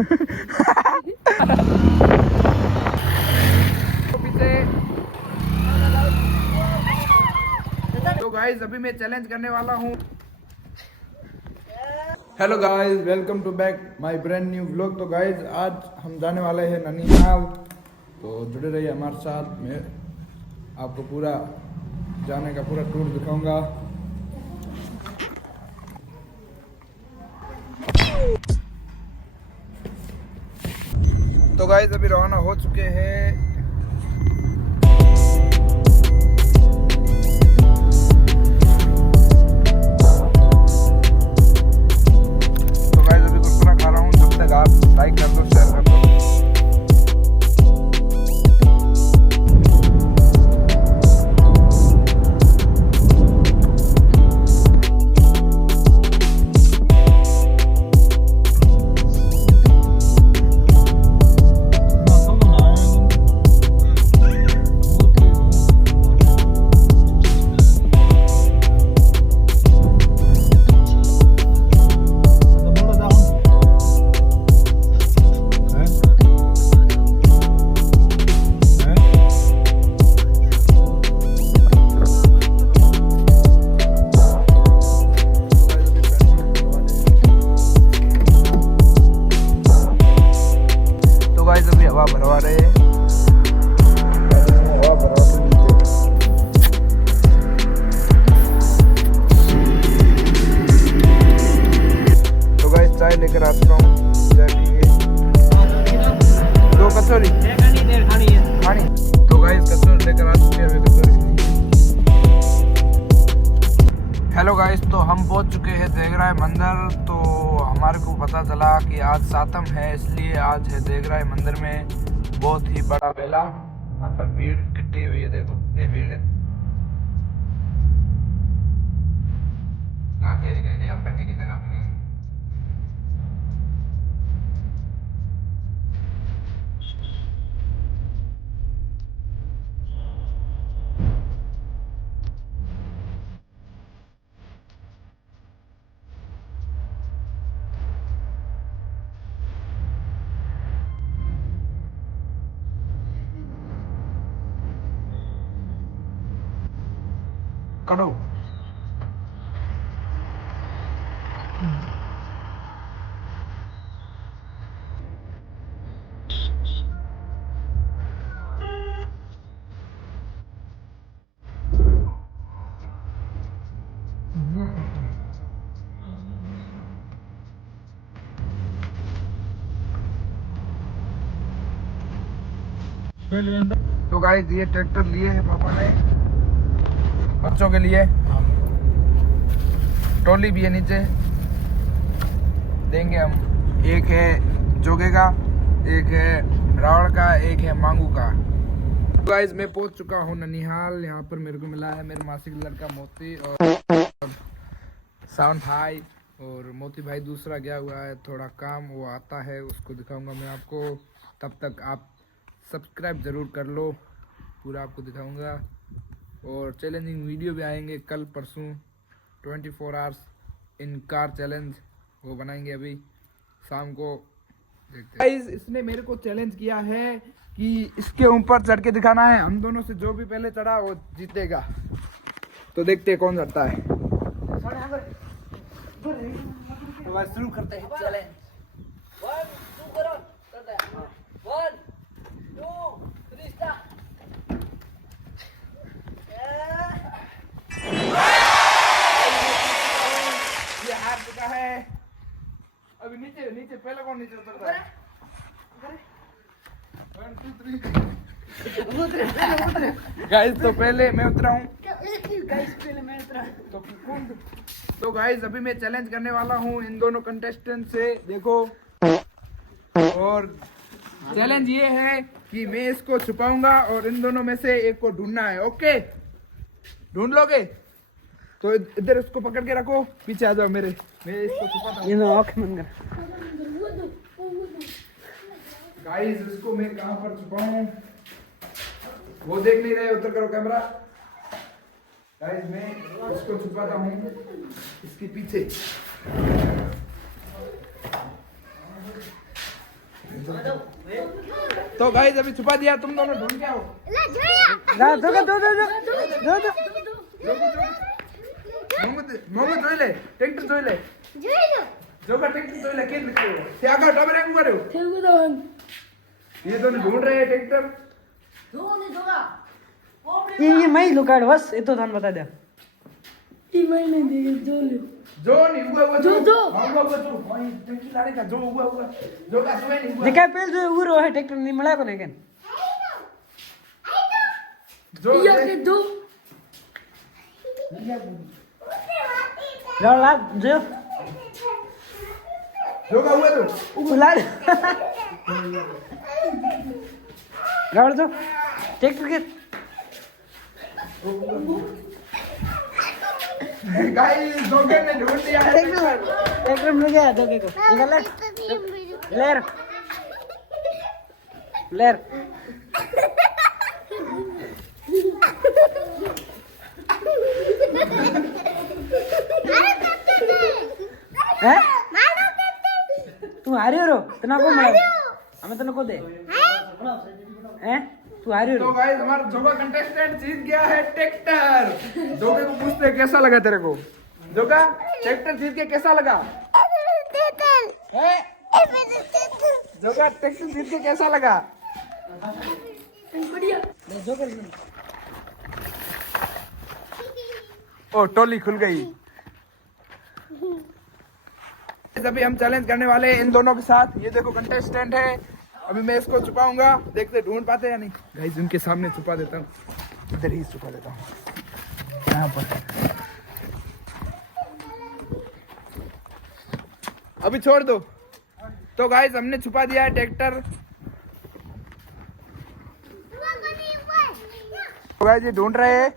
तो गाइस अभी मैं चैलेंज करने वाला हूँ। Hello guys, welcome to back my brand new vlog. तो गाइस आज हम जाने वाले हैं नैनीताल, तो जुड़े रहिए हमारे साथ। मैं आपको पूरा जाने का पूरा टूर दिखाऊंगा। तो गाइस अभी रवाना हो चुके हैं। तो गाइस अभी कुरकुरा खा रहा हूँ। जब तक आप लाइक कर दो, शेयर कर दो। हवा भरवा रहे हैं। तो गाइस चाय लेकर आ चुका हूँ, चाय पिएंगे। 2 कचौरी खानी। तो गाइस कचौरी लेकर आ चुके हैं। हेलो गाइस, तो हम पहुंच चुके हैं देगराय मंदिर। तो हमारे को पता चला कि आज सातम है, इसलिए आज है देगराय मंदिर में बहुत ही बड़ा मेला। यहाँ पर भीड़ इकट्ठी हुई है, देखो ये भीड़ है। करो तो गाइस ये ट्रैक्टर लिए है पापा ने बच्चों के लिए। ट्रॉली भी है नीचे, देंगे हम। एक है जोगे का, एक है रावण का, एक है मांगू का। गाइस मैं पहुंच चुका हूँ ननिहाल। यहाँ पर मेरे को मिला है मेरे मासी का लड़का मोती और साउंड हाई। और मोती भाई दूसरा गया हुआ है थोड़ा काम, वो आता है, उसको दिखाऊंगा मैं आपको। तब तक आप सब्सक्राइब ज़रूर कर लो, पूरा आपको दिखाऊंगा। और चैलेंजिंग वीडियो भी आएंगे कल परसों। 24 आवर्स इन कार चैलेंज वो बनाएंगे अभी शाम को, देखते हैं। गाइस इसने मेरे को चैलेंज किया है कि इसके ऊपर चढ़ के दिखाना है। हम दोनों से जो भी पहले चढ़ा वो जीतेगा। तो देखते हैं कौन चढ़ता है। तो बस शुरू करते हैं चैलेंज। 1 2 करो, करते हैं। 1 2 3 स्टार्ट। ये हार चुका है। अभी नीचे नीचे पहले कौन नीचे उतरता है? 1 2 3 गाइस तो पहले मैं उतरा हूँ। तो गाइस अभी मैं चैलेंज करने वाला हूँ इन दोनों कंटेस्टेंट से, देखो। और चैलेंज ये है कि मैं इसको छुपाऊंगा और इन दोनों में से एक को ढूंढना है। ओके, ढूंढ लोगे? तो इधर उसको पकड़ के रखो, पीछे आ जाओ मेरे, मैं इसको छुपाता हूँ। गाइस इसको मैं कहाँ पर छुपाऊं, वो देख नहीं रहे। उधर करो कैमरा। गाइस मैं इसको छुपाता हूँ इसके पीछे। तो गाइस अभी छुपा दिया, तुम दोनों ढूंढ के आओ। मोहम्मद जोइले ट्रैक्टर जोइले जोगा ट्रैक्टर जोइले के लिखो क्या का डबरे को करो ये दोनों ढूंढ रहे हैं ट्रैक्टर ये मैं लुकाड़ बस ये तो थान बता दे जो नहीं हुआ जो हुआ जो भाई टंकी लाने का जो हुआ जो का सुबह नहीं हुआ देखा पेल जो उरो है ट्रैक्टर नहीं मिला को नहीं कन जो ला ला जो का हुआ तो ला गाड़ जो ट्रैक्टर के गाइस जोगे ने ढूंढ लिया है ट्रैक्टर मिल गया दोगे को निकाल लेर लेर हैं तू हारी रो तना को मिला हमें तना को दे हैं तू हारी तो रो गाइस हमारा जोगा कंटेस्टेंट जीत गया है ट्रैक्टर। जोगे को पूछते हैं कैसा लगा तेरे को जोगा ट्रैक्टर जीत के कैसा लगा जोगा ट्रैक्टर जीत के कैसा लगा ओ टोली खुल गई। अभी हम चैलेंज करने वाले हैं इन दोनों के साथ। ये देखो कंटेस्टेंट है, अभी मैं इसको छुपाऊंगा, देखते ढूंढ पाते हैं या नहीं। गाइस उनके सामने छुपा देता हूँ, इधर ही छुपा देता हूँ यहाँ पर। अभी छोड़ दो। तो गाइस हमने छुपा दिया है ट्रैक्टर। तो गाइस ये ढूंढ रहे हैं,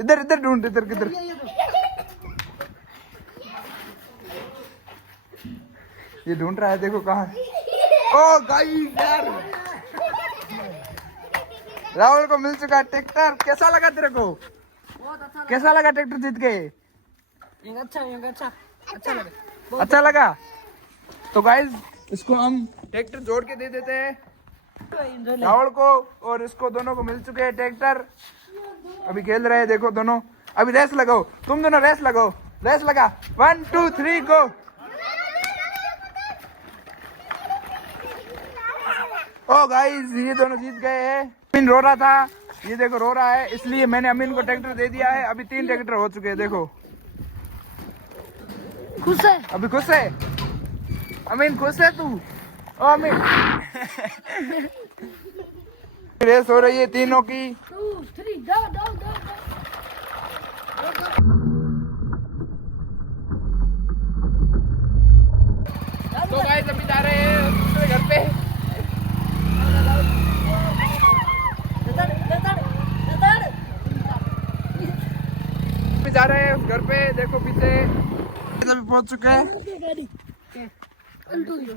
इधर इधर ढूंढ, इधर किधर ये ढूंढ रहा है, देखो कहाँ है। ओ गाइस यार राहुल को मिल चुका ट्रैक्टर। कैसा लगा तेरे को? कैसा लगा ट्रैक्टर जीत गए? अच्छा लगा। तो गाइस इसको हम ट्रैक्टर जोड़ के दे देते हैं राहुल को, और इसको दोनों को मिल चुके हैं ट्रैक्टर। अभी खेल रहे हैं, देखो दोनों। अभी रेस लगाओ, तुम दोनों रेस लगाओ, रेस लगा 1 2 3 गो। ओ गाइस ये दोनों जीत गए हैं। अमीन रो रहा था, ये देखो रो रहा है, इसलिए मैंने अमीन को ट्रैक्टर दे दिया है। अभी 3 ट्रैक्टर हो चुके हैं, देखो। खुश है अभी खुश है अमीन? खुश है तू? ओ अमीन रेस हो रही है तीनों की। 2 3 जाओ जाओ जाओ तो गाइस अभी जा रहे हैं दूसरे घर पे। अभी जा रहे हैं उस घर पे, देखो पीछे अभी पहुंच चुके हैं।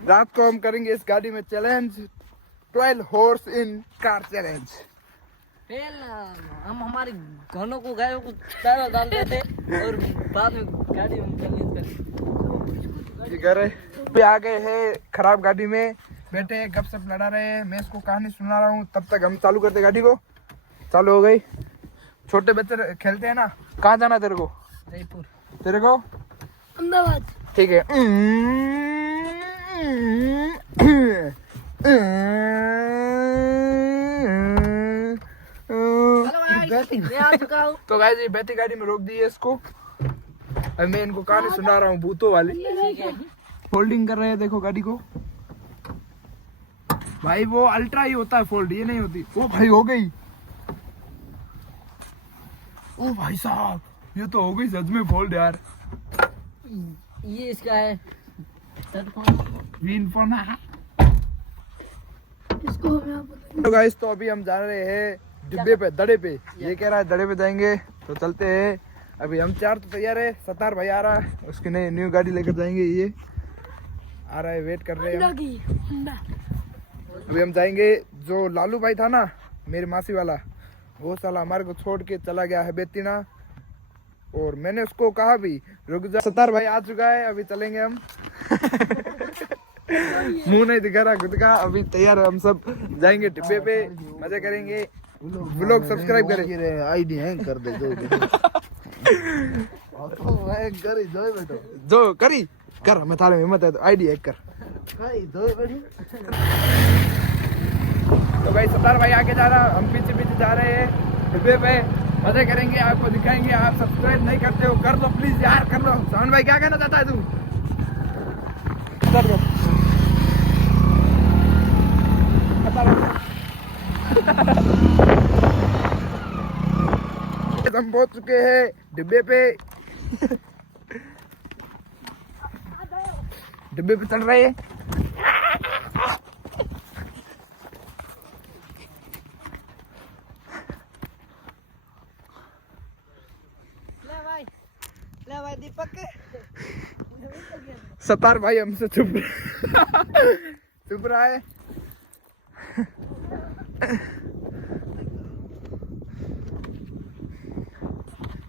रात को हम करेंगे इस गाड़ी में चैलेंज, 12 हॉर्स इन कार चैलेंज। हम हमारे घरों को गायों को चारा डालते थे और बाद में गाड़ी में चैलेंज करते। ये घर है, पे आ गए हैं खराब गाड़ी में, बैठे हैं गपशप लड़ा रहे हैं। मैं इसको कहानी सुना रहा हूँ, तब तक हम चालू करते गाड़ी को। चालू हो गई। छोटे बच्चे खेलते हैं ना। कहाँ जाना तेरे को? जयपुर। तेरे को? अहमदाबाद। ठीक है। मैं आ चुका हूँ। तो गाइस ये बैठी गाड़ी में रोक दी है इसको। अब मैं इनको कहानी सुना रहा हूँ भूतों वाली। फोल्डिंग कर रहे हैं, देखो गाड़ी को। भाई वो अल्ट्रा ही होता है फोल्ड, ये नहीं होती। ओ भाई हो गई। ओ भाई साहब ये तो हो गई सच में फोल्ड यार। ये इसका है विन फोन। तो गाइस तो अभी हम जा रहे हैं डिब्बे पे, दड़े पे। ये कह रहा है दड़े पे जाएंगे, तो चलते हैं। अभी हम 4 तो तैयार है। सतार भाई आ रहा है, उसकी नई न्यू गाड़ी लेकर जाएंगे। ये आ रहा है, वेट कर रहे हैं हम। अभी हम जाएंगे। जो लालू भाई था ना मेरी मासी वाला, वो साला हमारे को छोड़ के चला गया है बेतीना, और मैंने उसको कहा भी रुक जा। सतार भाई आ चुका है, अभी चलेंगे हम। मुंह नहीं दिखा रहा खुद का। अभी तैयार हम सब जाएंगे डिब्बे पे, मजे करेंगे। व्लॉग सब्सक्राइब करें, आईडी हैंग कर दे जो करी जोई बेटो जो करी कर, मैं थारे में हिम्मत है तो आईडी हैक कर। काई जोई बेटी। तो भाई सतार भाई आगे जा रहा, हम पीछे पीछे जा रहे हैं डिब्बे पे, मजे करेंगे, आपको दिखाएंगे। आप सब्सक्राइब नहीं करते हो कर दो प्लीज यार, कर दो। सावन भाई क्या कहना चाहता है तू? कर दो। हम पहुंच चुके हैं डिब्बे पे। डिब्बे पे चल रहे हैं। ले भाई दीपक सतार भाई हमसे चुप चुप रहा है।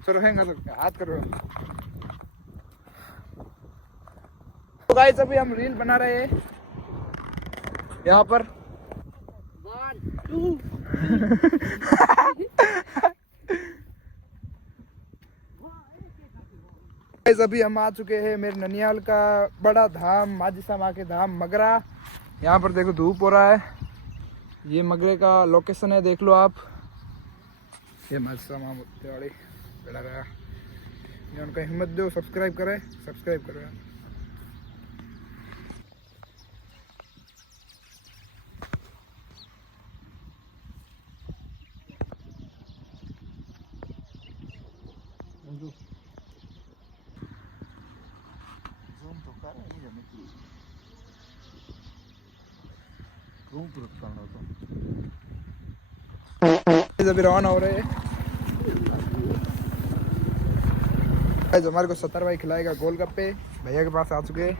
चलो हैंगा तो हाथ करो। तो गाइस अभी हम रील बना रहे हैं यहाँ पर। 1 2 गाइस अभी हम आ चुके हैं मेरे ननियाल का बड़ा धाम, माजिसा माँ के धाम मगरा। यहाँ पर देखो धूप हो रहा है। ये मगरे का लोकेशन है, देख लो आप। ये माजिसा माँ वाली बड़ा रहा। ये उनका हिम्मत दो, सब्सक्राइब करें, सब्सक्राइब करें। अभी रवाना हो रहे हैं। हमारे को सत्तर भाई खिलाएगा गोलगप्पे। भैया के पास आ चुके हैं।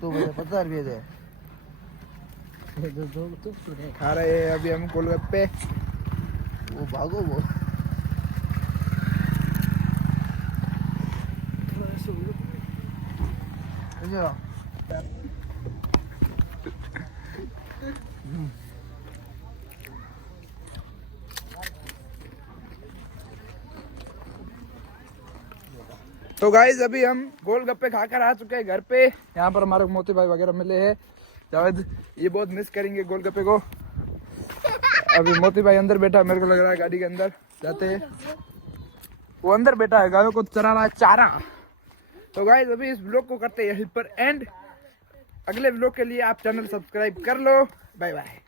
तो मुझे 50 रुपये दे। खा रहे हैं अभी हम गोलगप्पे। वो भागो वो तो गाइज अभी हम गोलगप्पे खाकर आ चुके हैं घर पे। यहाँ पर हमारे मोती भाई वगैरह मिले हैं। जावेद ये बहुत मिस करेंगे गोलगप्पे को। अभी मोती भाई अंदर बैठा, मेरे को लग रहा है गाड़ी के अंदर जाते हैं। वो अंदर बैठा है, गायों को चरा रहा है चारा। तो गाइज अभी इस ब्लॉग को करते हैं यहीं पर एंड। अगले ब्लॉग के लिए आप चैनल सब्सक्राइब कर लो। Bye bye.